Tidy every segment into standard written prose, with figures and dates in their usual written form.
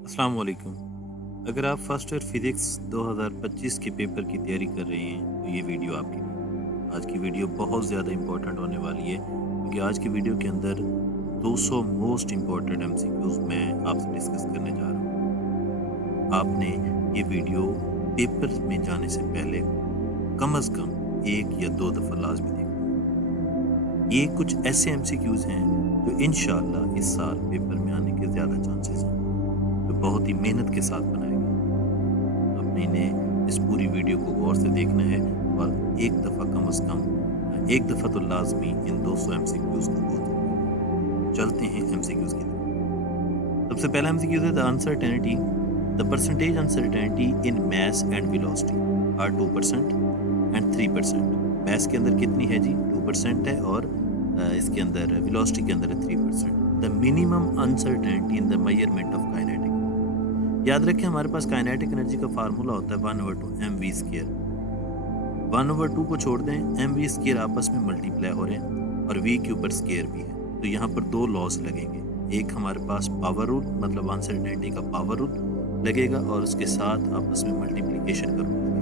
अस्सलाम वालेकुम। अगर आप फर्स्ट ईयर फिज़िक्स 2025 के पेपर की तैयारी कर रहे हैं, तो ये वीडियो आपके लिए। आज की वीडियो बहुत ज़्यादा इम्पोर्टेंट होने वाली है, क्योंकि आज की वीडियो के अंदर 200 मोस्ट इम्पोर्टेंट एमसीक्यूज़ मैं आपसे डिस्कस करने जा रहा हूँ। आपने ये वीडियो पेपर में जाने से पहले कम से कम 1 या 2 दफ़ा लाज़मी देखना। ये कुछ ऐसे एमसीक्यूज़ हैं, जो इंशाअल्लाह इस साल पेपर में आने के ज़्यादा चांसेस हैं, जो बहुत ही मेहनत के साथ बनाए गए। आपने इन्हें इस पूरी वीडियो को गौर से देखना है और एक दफ़ा कम से कम एक दफ़ा तो लाज़मी इन 200 एमसीक्यूज़ को गो थ्रू करना। चलते हैं एमसीक्यूज़ की तरफ। सबसे पहला एमसीक्यूज़ है the uncertainty the percentage uncertainty in mass and velocity are 2% and 3%। Mass के अंदर कितनी है जी? 2% है, और इसके अंदर वेलोसिटी के अंदर है 3%। The minimum uncertainty in the measurement of kinetic. याद रखें, हमारे पास काइनेटिक एनर्जी का फार्मूला होता है 1/2 mv²। 1/2 को छोड़ दें, mv² आपस में मल्टीप्लाई हो रहे हैं और v के ऊपर स्केयर भी है, तो यहाँ पर दो लॉस लगेंगे। एक हमारे पास पावर रूल, मतलब अनसर्टेनिटी का पावर रूल लगेगा, और उसके साथ आपस में मल्टीप्लिकेशन का रूल लगेगा।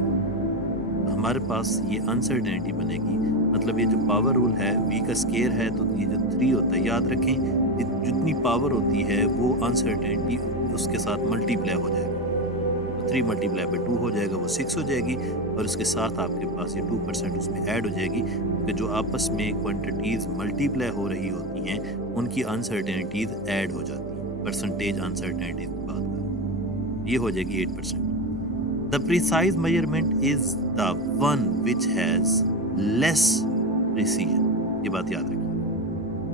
तो हमारे पास ये अनसर्टेनिटी बनेगी, मतलब ये जो पावर रूल है v का स्केयर है, तो ये जो 3 होता है, याद रखें जितनी पावर होती है वो अनसर्टेनिटी उसके साथ मल्टीप्लाई हो जाएगा। तो 3 मल्टीप्लाई बाई 2 हो जाएगा, वो 6 हो जाएगी, और उसके साथ आपके पास ये 2% उसमें ऐड हो जाएगी, क्योंकि जो आपस में क्वांटिटीज़ मल्टीप्लाई हो रही होती हैं उनकी अनसर्टेनिटीज़ ऐड हो जाती हैं। परसेंटेज अनसर्टेनिटीज़ की बात करें, ये हो जाएगी 8%। The precise measurement is the one which has less precision. ये बात याद रखिए,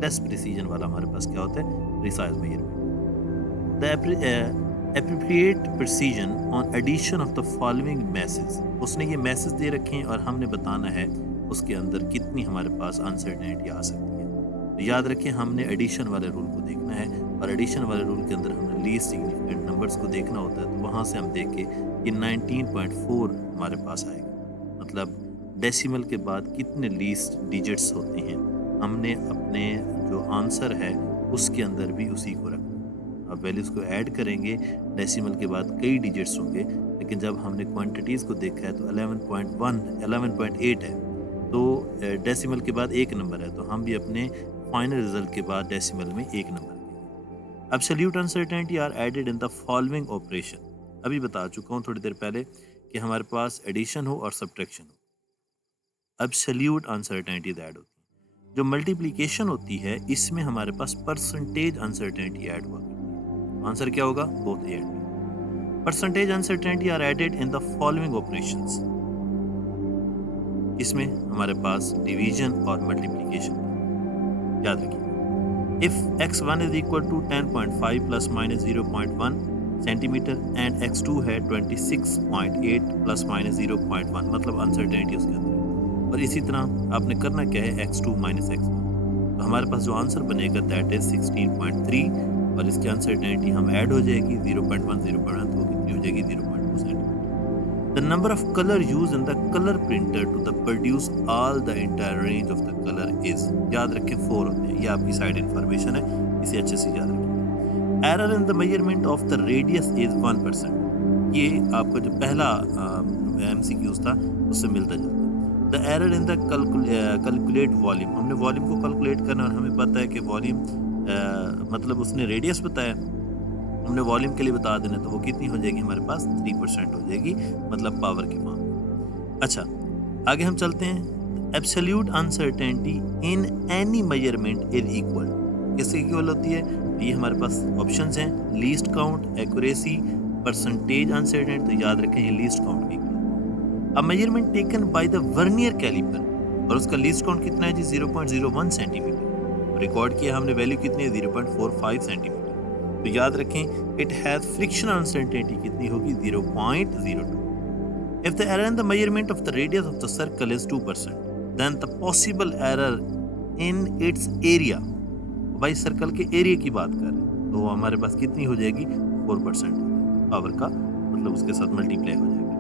लेस प्रिसीजन वाला हमारे पास क्या होता है? Precise measurement. The appropriate precision on addition of the following masses। उसने ये मैसेज दे रखे हैं और हमने बताना है उसके अंदर कितनी हमारे पास अनसर्टेनिटी आ सकती है। तो याद रखें, हमने एडिशन वाले रूल को देखना है, और एडिशन वाले रूल के अंदर हमने लीस्ट सिग्निफिकेंट नंबर्स को देखना होता है। तो वहाँ से हम देख के कि 19.4 हमारे पास आएगा, मतलब डेसिमल के बाद कितने लीस्ट डिजिट्स होते हैं, हमने अपने जो आंसर है उसके अंदर भी उसी को रखना। अब वैल्यूज़ को ऐड करेंगे, डेसिमल के बाद कई डिजिट्स होंगे, लेकिन जब हमने क्वांटिटीज़ को देखा है तो 11.1 11.8 है, तो डेसिमल के बाद एक नंबर है, तो हम भी अपने फाइनल रिजल्ट के बाद डेसिमल में एक नंबर देंगे। Absolute uncertainty are added in the following operation. अभी बता चुका हूँ थोड़ी देर पहले कि हमारे पास एडिशन हो और सब्ट्रैक्शन हो, एब्सोल्यूट अनसर्टेनिटी ऐड होती है। जो मल्टीप्लिकेशन होती है, इसमें हमारे पास परसेंटेज अनसर्टेनिटी ऐड हुआ। आंसर क्या होगा? Both A and B. Percentage uncertainty are added in the following operations. इसमें हमारे पास डिवीजन और मल्टीप्लिकेशन। याद रखिए, if x1 is equal to 10.5 plus minus 0.1 centimetre and x2 है 26.8 प्लस माइनस 0.1, मतलब अनसर्टेनिटी उसके अंदर है। और इसी तरह आपने करना क्या है? x2 minus x1। तो हमारे पास जो आंसर बनेगा दैट इज 16.3, और इसकी अनसर्टेनिटी हम ऐड हो जाएगी 0.1 0.1, तो कितनी हो जाएगी? 0.2 centimetre. The number of colour use in the colour printer to the produce all the entire range of the colour is. याद रखें 4 होते हैं, ये आपकी साइड इन्फॉर्मेशन है, इसे अच्छे से याद रखें। Error in the measurement of the radius is 1%। ये आपका जो पहला एमसीक्यूज था उससे मिलता जुलता। The error in the calculate volume. हमने वॉल्यूम को कैलकुलेट करना, और हमें पता है कि वॉल्यूम मतलब उसने रेडियस बताया, हमने वॉल्यूम के लिए बता देना, तो वो कितनी हो जाएगी? हमारे पास 3% हो जाएगी, मतलब पावर की फॉर्म में। अच्छा, आगे हम चलते हैं। Absolute uncertainty in any measurement is equal. किससे इक्वल होती है? ये हमारे पास ऑप्शंस हैं, least count, accuracy, percentage uncertainty. तो याद रखें, ये लीस्ट काउंट की equal. A measurement taken by the vernier calliper, और उसका लीस्ट काउंट कितना है जी? 0.01 सेंटीमीटर। रिकॉर्ड किया हमने, वैल्यू कितनी है? 0.45 सेंटीमीटर। तो याद रखें, इट हैज फ्रिक्शन अनसर्टेनिटी कितनी होगी? 0.02। If the error in the measurement of the radius of the circle is 2%, then the possible error in its area. भाई सर्कल के एरिया की बात कर रहे हैं, तो हमारे पास कितनी हो जाएगी? 4% पावर का, मतलब उसके साथ मल्टीप्लाई हो जाएगा,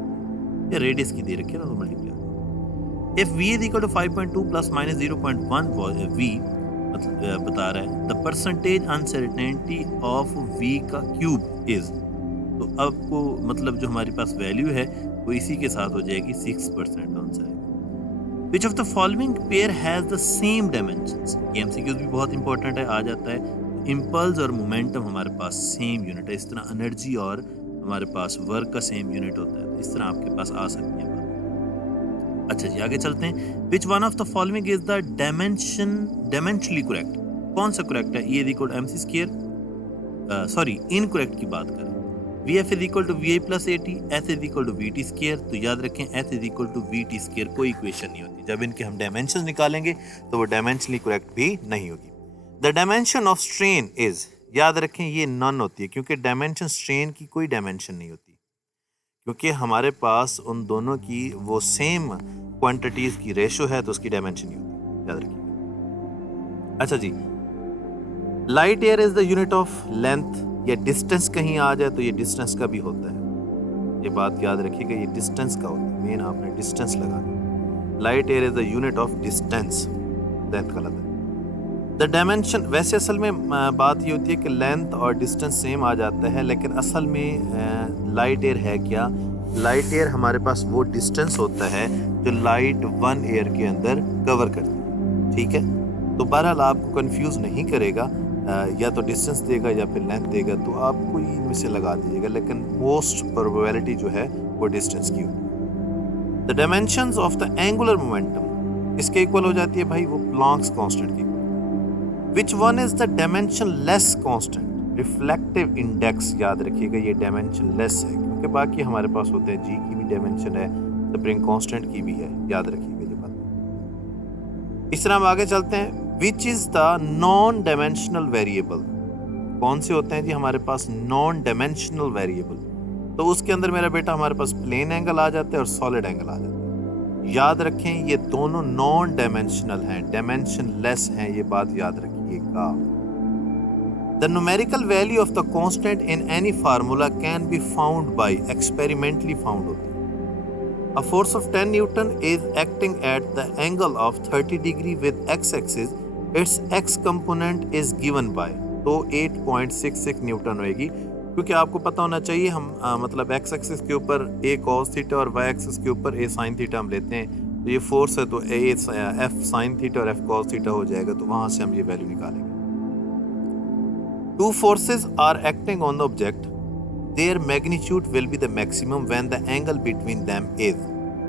या रेडियस की दे रखी है ना, तो multiply. If v is equal to 5.2 plus minus 0.1 v, मतलब बता रहा है the percentage uncertainty of v का क्यूब इज। तो आपको मतलब जो हमारे पास वैल्यू है वो इसी के साथ हो जाएगी 6% आंसर है। Which of the following pair has the same dimensions, ये एमसीक्यूज भी बहुत इंपॉर्टेंट है, आ जाता है। इम्पल्स और मोमेंटम हमारे पास सेम यूनिट है, इस तरह एनर्जी और हमारे पास वर्क का सेम यूनिट होता है, तो इस तरह आपके पास आ सकती है बात। अच्छा जी, आगे चलते हैं। Which one of the following is the dimensionally correct, कौन सा करेक्ट है? ये equal MC square, sorry incorrect की बात करें, V F is equal to V I plus A T, S is equal to V T square, तो याद रखें S is equal to V T square कोई इक्वेशन नहीं होती, जब इनके हम डायमेंशन निकालेंगे तो वो डायमेंशनली करेक्ट भी नहीं होगी। The dimension of strain is, याद रखें ये नॉन होती है, क्योंकि डायमेंशन स्ट्रेन की कोई डायमेंशन नहीं होती, क्योंकि हमारे पास उन दोनों की वो सेम क्वांटिटीज की रेशो है, तो उसकी डायमेंशन नहीं होती, याद रखिए। अच्छा जी, light year is the unit of length, या डिस्टेंस कहीं आ जाए तो ये डिस्टेंस का भी होता है, ये बात याद रखिएगा, ये डिस्टेंस का होता है, मेन आपने डिस्टेंस लगाना। Light year is the unit of distance, length गलत है। द डायमेंशन, वैसे असल में बात ये होती है कि लेंथ और डिस्टेंस सेम आ जाता है, लेकिन असल में लाइट ईयर है क्या? लाइट ईयर हमारे पास वो डिस्टेंस होता है जो लाइट 1 ईयर के अंदर कवर करती है, ठीक है। तो बहरहाल आपको कंफ्यूज नहीं करेगा, या तो डिस्टेंस देगा या फिर लेंथ देगा, तो आप कोई इनमें से लगा दीजिएगा, लेकिन मोस्ट प्रोबेबिलिटी जो है वो डिस्टेंस की होती है। The dimensions of the angular momentum इसके इक्वल हो जाती है भाई, वो प्लैंक्स कांस्टेंट की। Which one is the dimension less constant? Reflective index, याद रखिएगा ये डायमेंशन लेस है, क्योंकि बाकी हमारे पास होते हैं, जी की भी डायमेंशन है, स्प्रिंग कांस्टेंट की भी है, याद रखिएगा ये बात। इस तरह हम आगे चलते हैं। Which is the non dimensional variable, कौन से होते हैं जी हमारे पास नॉन डायमेंशनल वेरिएबल? तो उसके अंदर मेरा बेटा हमारे पास प्लेन एंगल आ जाता है और सॉलिड एंगल आ जाता है। याद रखें ये दोनों नॉन डायमेंशनल हैं, डायमेंशन लेस हैं, ये बात याद रखिएगा। The numerical value of the constant in any formula can be found by, experimentally found होती है। A force of 10 Newton is acting at the angle of 30 degree with x-axis. Its x component is given by, तो 8.66 Newton होएगी, क्योंकि आपको पता होना चाहिए हम मतलब x एक्सिस के ऊपर a cos थीटा और y एक्सिस के ऊपर a sin थीटा हम लेते हैं, तो ये फोर्स है तो a f sin थीटा और f cos थीटा हो जाएगा, तो वहां से हम ये वैल्यू निकालेंगे। Two forces are acting on the object. Their magnitude will be the maximum when the angle between them is,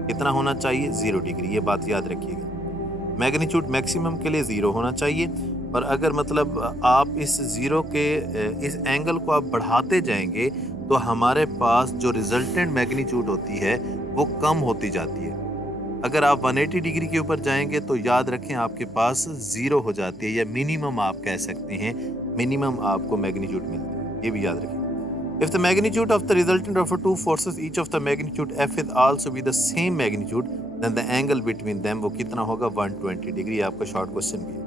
कितना होना चाहिए? 0 डिग्री, ये बात याद रखिएगा। मैग्नीट्यूड मैक्सिमम के लिए 0 होना चाहिए, और अगर मतलब आप इस 0 के इस एंगल को आप बढ़ाते जाएंगे तो हमारे पास जो रिजल्टेंट मैग्नीट्यूड होती है वो कम होती जाती है। अगर आप 180 डिग्री के ऊपर जाएंगे तो याद रखें आपके पास 0 हो जाती है, या मिनिमम आप कह सकते हैं, मिनिमम आपको मैग्नीट्यूड मिलती है, ये भी याद रखें। If the magnitude of the resultant of two forces, each of the magnitude f is also be the same magnitude, then the angle between them वो कितना होगा? 120 डिग्री, आपका शॉर्ट क्वेश्चन भी है।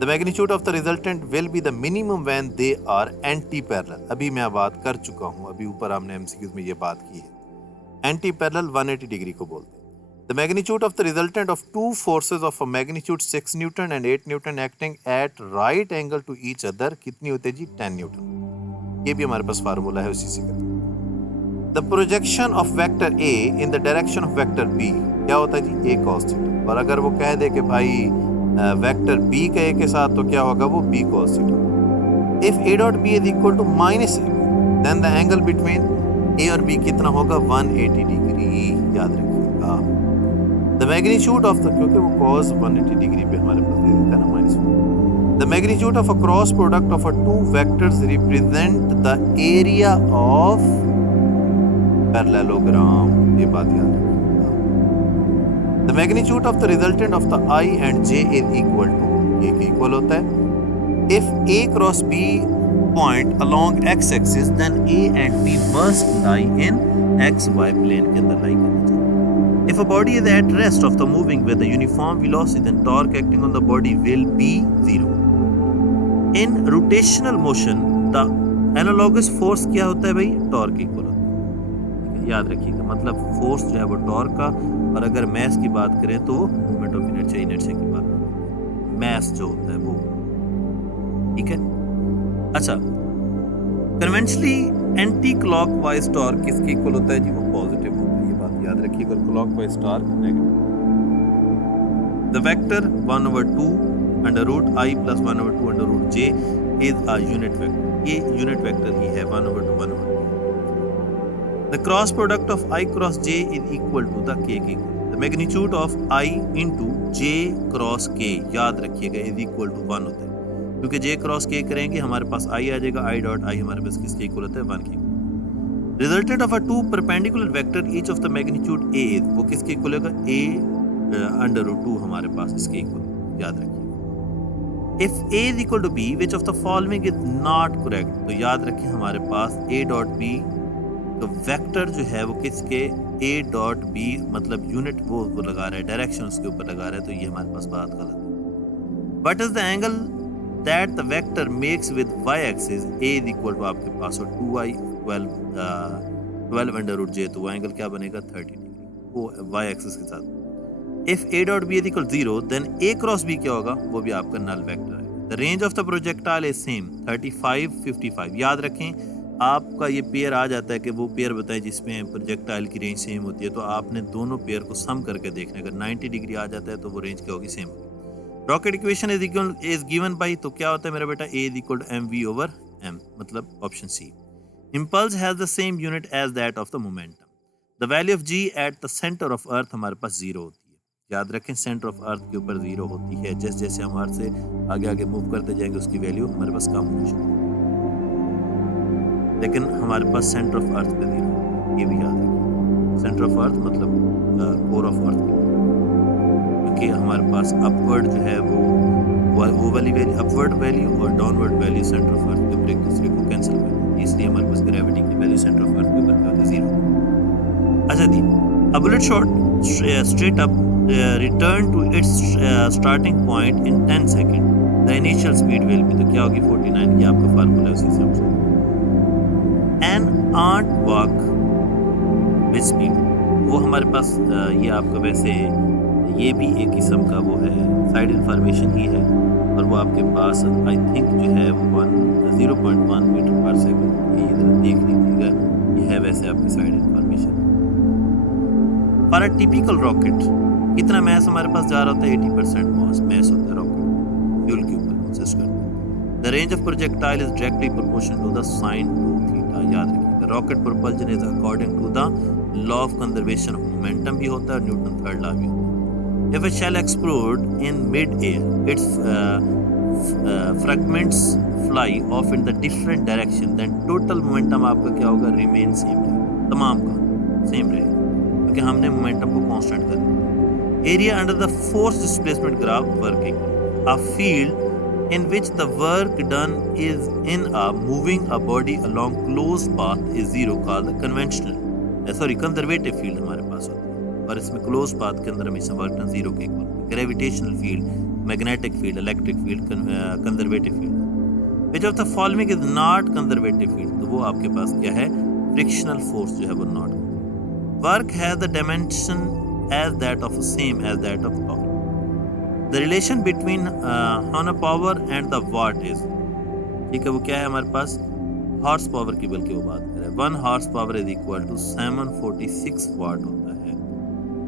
The magnitude of the resultant will be the minimum when they are anti-parallel, अभी मैं बात कर चुका हूँ, अभी ऊपर हमने MCQs में ये बात की है। Anti-parallel 180 डिग्री को बोलते हैं। The magnitude of the resultant of two forces of a magnitude 6 Newton and 8 Newton acting at right angle to each other कितनी होती है जी? 10 न्यूटन, ये भी हमारे पास फार्मूला है उसी से करते हैं। The projection of vector A in the direction of vector B क्या होता है जी? a cos थीटा, और अगर वो कह दे कि भाई वेक्टर b का a के साथ, तो क्या होगा? वो b cos theta. If a dot b is equal to minus a, then the angle between a और b कितना होगा? 180 डिग्री, याद रखिएगा। द मैग्नीट्यूड ऑफ द, क्योंकि वो cos 180 डिग्री पे हमारे पास दे देता है ना, -1, the magnitude of a cross product of a two vectors represent the area of parallelogram, ये बात याद रखिएगा। The magnitude of the resultant of the I and J is equal to, ये के इक्वल होता है। If A cross B point along x axis, then A and B must lie in x y plane के अंदर lie करना चाहिए। If a body is at rest of the moving with a uniform velocity, then torque acting on the body will be 0. In rotational motion the analogous force क्या होता है भाई? Torque equal होता है, याद रखिएगा। मतलब फोर्स जो है वो टॉर्क का, और अगर मैस की बात करें तो मोमेंट ऑफ इनर्शिया की बात करें, मैस जो होता है वो, ठीक है। अच्छा, कन्वेंशनली एंटी क्लॉकवाइज टॉर्क किसके इक्वल होता है जी? वो पॉजिटिव होता है, ये बात याद रखिए। अगर clockwise torque negative, the vector 1/2 under root I plus 1/2 under root J is a unit vector. ये यूनिट वेक्टर ही है 1/2 1/2। The cross product of I cross J is equal to the K K. The magnitude of I into J cross K, याद रखिएगा, is equal to 1 होता है, क्योंकि जे cross के करेंगे हमारे पास आई आ जाएगा, आई डॉट आई हमारे पास किसके इक्वल होता है? 1 K. Resultant of a two perpendicular vector each of the magnitude A is, वो किसके इक्वल होगा? ए अंडर रूट 2 हमारे पास इसके इक्वल, याद रखिए। If a is equal to b which of the following is not correct, तो याद रखें हमारे पास a डॉट b, तो वेक्टर जो है वो किसके? a डॉट b, मतलब यूनिट वो लगा रहा है, डायरेक्शन उसके ऊपर लगा रहा है, तो ये हमारे पास बात गलत है। What is the angle that the vector makes with y axis? a is equal to आपके पास हो 2i 12 अंडर रूट j, तो वो एंगल क्या बनेगा? 30 डिग्री, वो y एक्सिस के साथ। If a dot b is equal to 0, then a cross b क्या होगा? वो भी आपका नल वेक्टर है। The range of the projectile is same 35 55। याद रखें, आपका ये पेयर आ जाता है कि वो पेयर बताएं जिसमें प्रोजेक्टाइल की रेंज सेम होती है, तो आपने दोनों पेयर को सम करके देखना है। अगर 90 डिग्री आ जाता है तो वो रेंज क्या होगी? सेम होगी। Rocket equation is given by, तो क्या होता है मेरा बेटा? a is equal to mv over m, मतलब option C. Impulse has the same unit as that of the momentum. The value of g at the center of earth हमारे पास 0 होती है। याद रखें, सेंटर ऑफ अर्थ के ऊपर 0 होती है। जैसे जैसे हम अर्थ से आगे आगे मूव करते जाएंगे उसकी वैल्यू हमारे पास कम होनी शुरू होगी, लेकिन हमारे पास सेंटर ऑफ अर्थ पे 0, ये भी याद रखें। सेंटर ऑफ अर्थ मतलब कोर ऑफ अर्थ, क्योंकि हमारे पास अपवर्ड जो है वो वाली वैल्यू, अपवर्ड वैल्यू और downward value centre of earth के ऊपर एक दूसरे को कैंसिल करते हैं, इसलिए हमारे पास ग्रेविटी की वैल्यू सेंटर ऑफ अर्थ के ऊपर क्या होती है? 0। अच्छा दी, a bullet shot straight up return to its starting point in 10 seconds. The initial speed will be, तो क्या होगी? 49, ये आपका फार्मूला है, उसी से हम समझ। An ant walk with speed, वो हमारे पास ये आपका वैसे ये भी एक किस्म का वो है, साइड इन्फॉर्मेशन ही है, और वो आपके पास आई थिंक जो है वो 0.1 मीटर पर सेकंड, ये इधर देख लीजिएगा, ये है वैसे आपकी side information. For a typical rocket कितना मैस हमारे पास जा रहा होता है? 80% मैस होता है रॉकेट, फ्यूल के ऊपर कंसिस्ट करता है। The range of projectile is directly proportional to the sine two theta, याद रखिएगा। Rocket propulsion is according to the law of conservation of momentum भी होता है और न्यूटन थर्ड लॉ भी होता है। If a shell explode in mid air, its fragments fly off in the different direction, then total momentum आपका क्या होगा? रिमेन सेम रहेगा, तमाम का सेम रहेगा, क्योंकि हमने मोमेंटम को कांस्टेंट कर दिया। Area under the force displacement graph working, a field in which the work done is in a moving a body along closed path is 0 called the conservative field हमारे पास होता है, और इसमें closed path के अंदर हमेशा वर्क डन 0 के equal. Gravitational field, magnetic field, electric field, conservative field. which of the following is not conservative field, तो वो आपके पास क्या है? फ्रिक्शनल फोर्स जो है वो not। work has the dimension as that of same as that of torque. The relation between horsepower and the watt is, ठीक है, वो क्या है हमारे पास? हॉर्स पावर की बल्कि वो बात कर रहे हैं। 1 horse power is equal to 746 watt होता है।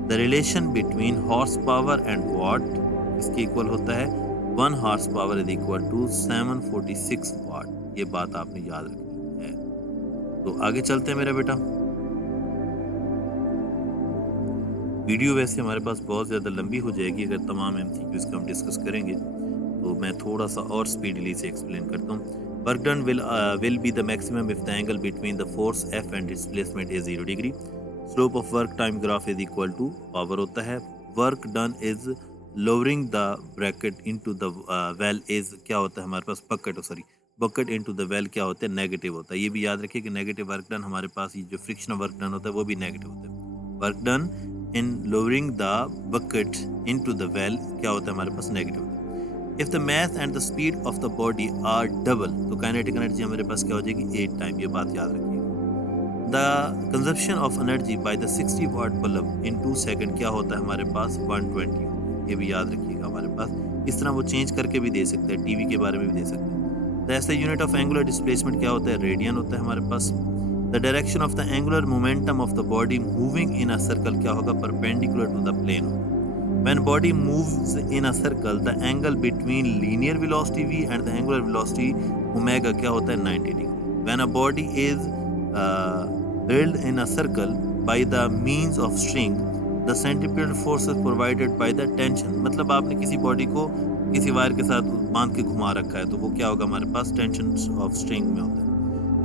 The relation between horse power and watt इसके इक्वल होता है 1 horse power is equal to 746 watt. ये बात आपने याद रखनी है। तो आगे चलते हैं मेरा बेटा। वीडियो वैसे हमारे पास बहुत ज़्यादा लंबी हो जाएगी अगर तमाम एमसीक्यूज़ का हम डिस्कस करेंगे, तो मैं थोड़ा सा और स्पीडली से एक्सप्लेन करता हूँ। Work done will be the maximum if the angle between the force F and displacement is 0 degree. Slope of work time graph is equal to power होता है। Work done is lowering the bracket into the well is क्या होता है हमारे पास? Bucket into the well क्या होता है? नेगेटिव होता है। ये भी याद रखिए कि नेगेटिव वर्क डन हमारे पास, ये जो फ्रिक्शनल वर्क डन होता है वो भी नेगेटिव होता है। Work done in lowering the bucket into the well क्या होता है हमारे पास? नेगेटिव होता है। If the mass and the speed of the body are double, तो काइनेटिक एनर्जी हमारे पास क्या हो जाएगी? 8 टाइम। ये बात याद रखिएगा। The consumption of energy by the 60 watt bulb in 2 second क्या होता है हमारे पास? 120। ये भी याद रखिएगा हमारे पास। इस तरह वो चेंज करके भी दे सकते हैं, टीवी के बारे में भी दे सकते हैं। द ऐसा यूनिट ऑफ एंगुलर डिस्प्लेसमेंट क्या होता है, रेडियन होता है हमारे पास। The direction of the angular momentum of the body moving in a circle क्या होगा, perpendicular to the plane. When body moves in a circle, the angle between linear velocity v and the angular velocity omega क्या होता है, 90 degree. When a body is held in a circle by the means of string, the centripetal force is provided by the tension. मतलब आपने किसी body को किसी wire के साथ बांध के घुमा रखा है, तो वो क्या होगा, हमारे पास टेंशन ऑफ स्ट्रिंग में होता है।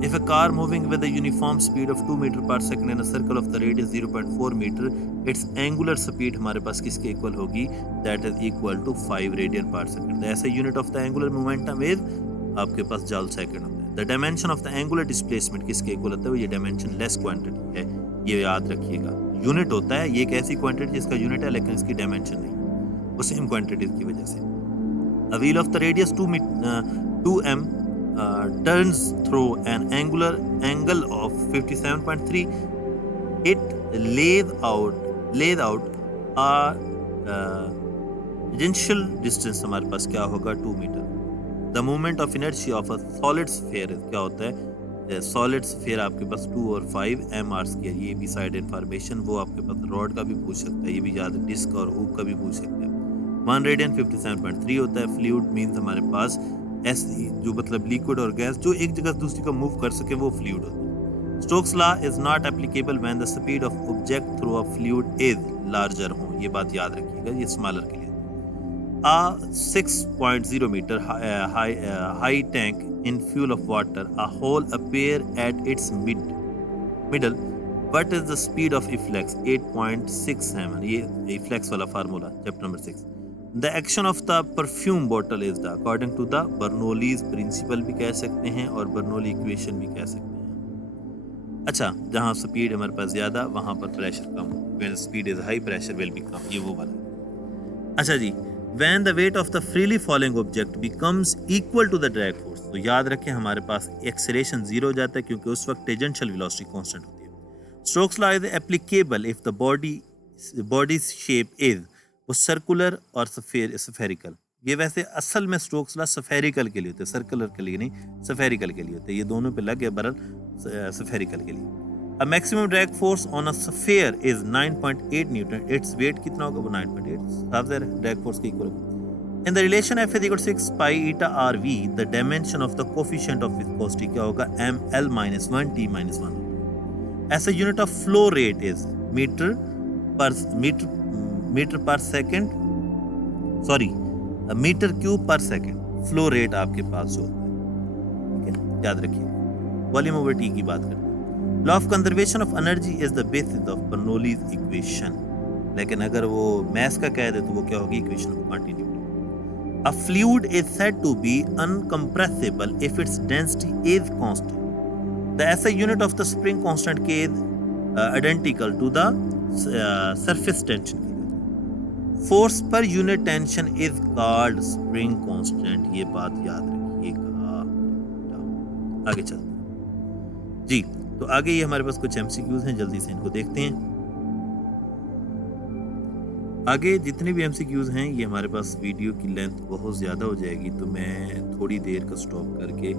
If a car moving with a uniform speed of 2 meter per second in a circle of the radius 0.4 meter, its angular speed हमारे पास किसके इक्वल होगी, that is equal to 5 radian per second. The ऐसा unit of the angular momentum is आपके पास joule second होता है। The dimension of the angular displacement किसके equal होता है, ये dimensionless quantity है, ये याद रखिएगा। यूनिट होता है, ये एक ऐसी क्वांटिटी जिसका यूनिट है लेकिन इसकी डायमेंशन नहीं, वो सेम क्वांटिटी की वजह से। A wheel of the radius 2m turns through an angle of 57.3. It lays out a tangential distance हमारे पास क्या होगा, 2 metre. The moment of inertia of a solid sphere क्या होता है, सॉलिड स्फीयर आपके पास 2 और 5 mr²। ये भी साइड इन्फॉर्मेशन वो आपके पास रॉड का भी पूछ सकता है, ये भी याद, डिस्क और हुक का भी पूछ सकता है। 1 रेडियन 57.3 होता है। फ्लूइड मीन्स हमारे पास ऐसी जो मतलब लिक्विड और गैस जो एक जगह से दूसरी को मूव कर सके, वो फ्लूइड होता है। Stokes law is not applicable when the speed of object through a fluid is larger हो, ये बात याद रखिएगा, ये स्मॉलर के लिए। A 6.0 meter high tank in full of water, a hole appear at its middle. What is the speed of efflux? 8.67. ये efflux वाला formula, chapter number 6। The action of the perfume bottle is the according to the Bernoulli's principle भी कह सकते हैं और Bernoulli equation भी कह सकते हैं। अच्छा, जहाँ स्पीड हमारे पास ज्यादा वहाँ पर pressure come. When speed is high, pressure will be कम, ये वो वाला। अच्छा जी, when the weight of the freely falling object becomes equal to the drag force, तो याद रखें हमारे पास एक्सेलरेशन 0 हो जाता है क्योंकि उस वक्त टेंजेंशियल वेलोसिटी कांस्टेंट होती है। Stokes law is applicable if the bodies shape is, वो सर्कुलर और स्फेरिकल। ये वैसे असल में स्टोक्स लॉ स्फेरिकल के लिए होते हैं, सर्कुलर के लिए नहीं, स्फेरिकल के लिए होते हैं। ये दोनों पे लग गए बरल, स्फेरिकल के लिए। A maximum drag force on a sphere is 9.8 Newton. Its weight कितना होगा, वो 9.8 साफ है, drag force के इक्वल होगा। In the relation F is equal to 6 pi eta RV, the dimension of the coefficient of viscosity क्या होगा, ml minus 1 t minus 1। As a unit of flow rate is meter per second, sorry, meter cube per second। Flow rate आपके पास जो होता है, ठीक है, याद रखिए। वॉल्यूम ओवर टी की बात करते हैं। Law of conservation of energy is the basis of Bernoulli's equation, लेकिन अगर वो मैस का कह दे तो वो क्या होगी, equation of continuity. A fluid is said to be incompressible if its density is constant. The SI unit of the spring constant k is identical to the surface tension. Force per unit tension is called spring constant, ये बात याद रखिएगा। आगे चलते हैं जी। तो आगे ये हमारे पास कुछ एमसीक्यूज हैं, जल्दी से इनको देखते हैं। आगे जितने भी एमसीक्यूज हैं ये हमारे पास वीडियो की लेंथ बहुत ज़्यादा हो जाएगी, तो मैं थोड़ी देर का स्टॉप करके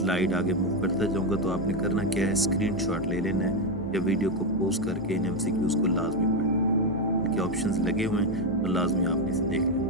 स्लाइड आगे मूव करता जाऊंगा। तो आपने करना क्या है, स्क्रीनशॉट ले लेना है या वीडियो को पोस्ट करके इन एमसीक्यूज को लाजमी पढ़ना। इनके ऑप्शंस लगे हुए हैं तो लाजमी आपने इसे देख लेना।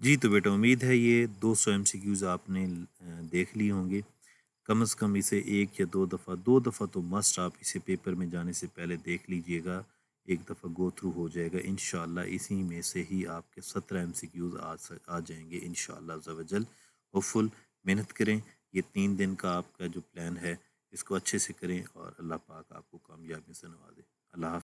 जी तो बेटा, उम्मीद है ये 200 एमसीक्यूज़ आपने देख लिए होंगे। कम से कम इसे 1 या 2 दफ़ा तो मस्ट आप इसे पेपर में जाने से पहले देख लीजिएगा। एक दफ़ा गो थ्रू हो जाएगा इंशाअल्लाह, इसी में से ही आपके 17 एमसीक्यूज़ आ जाएंगे इंशाअल्लाह अज़्ज़ा वजल। होपफुल मेहनत करें। ये 3 दिन का आपका जो प्लान है इसको अच्छे से करें और अल्लाह पाक आपको कामयाबी से नवाजे। अल्लाह हाफ़िज़।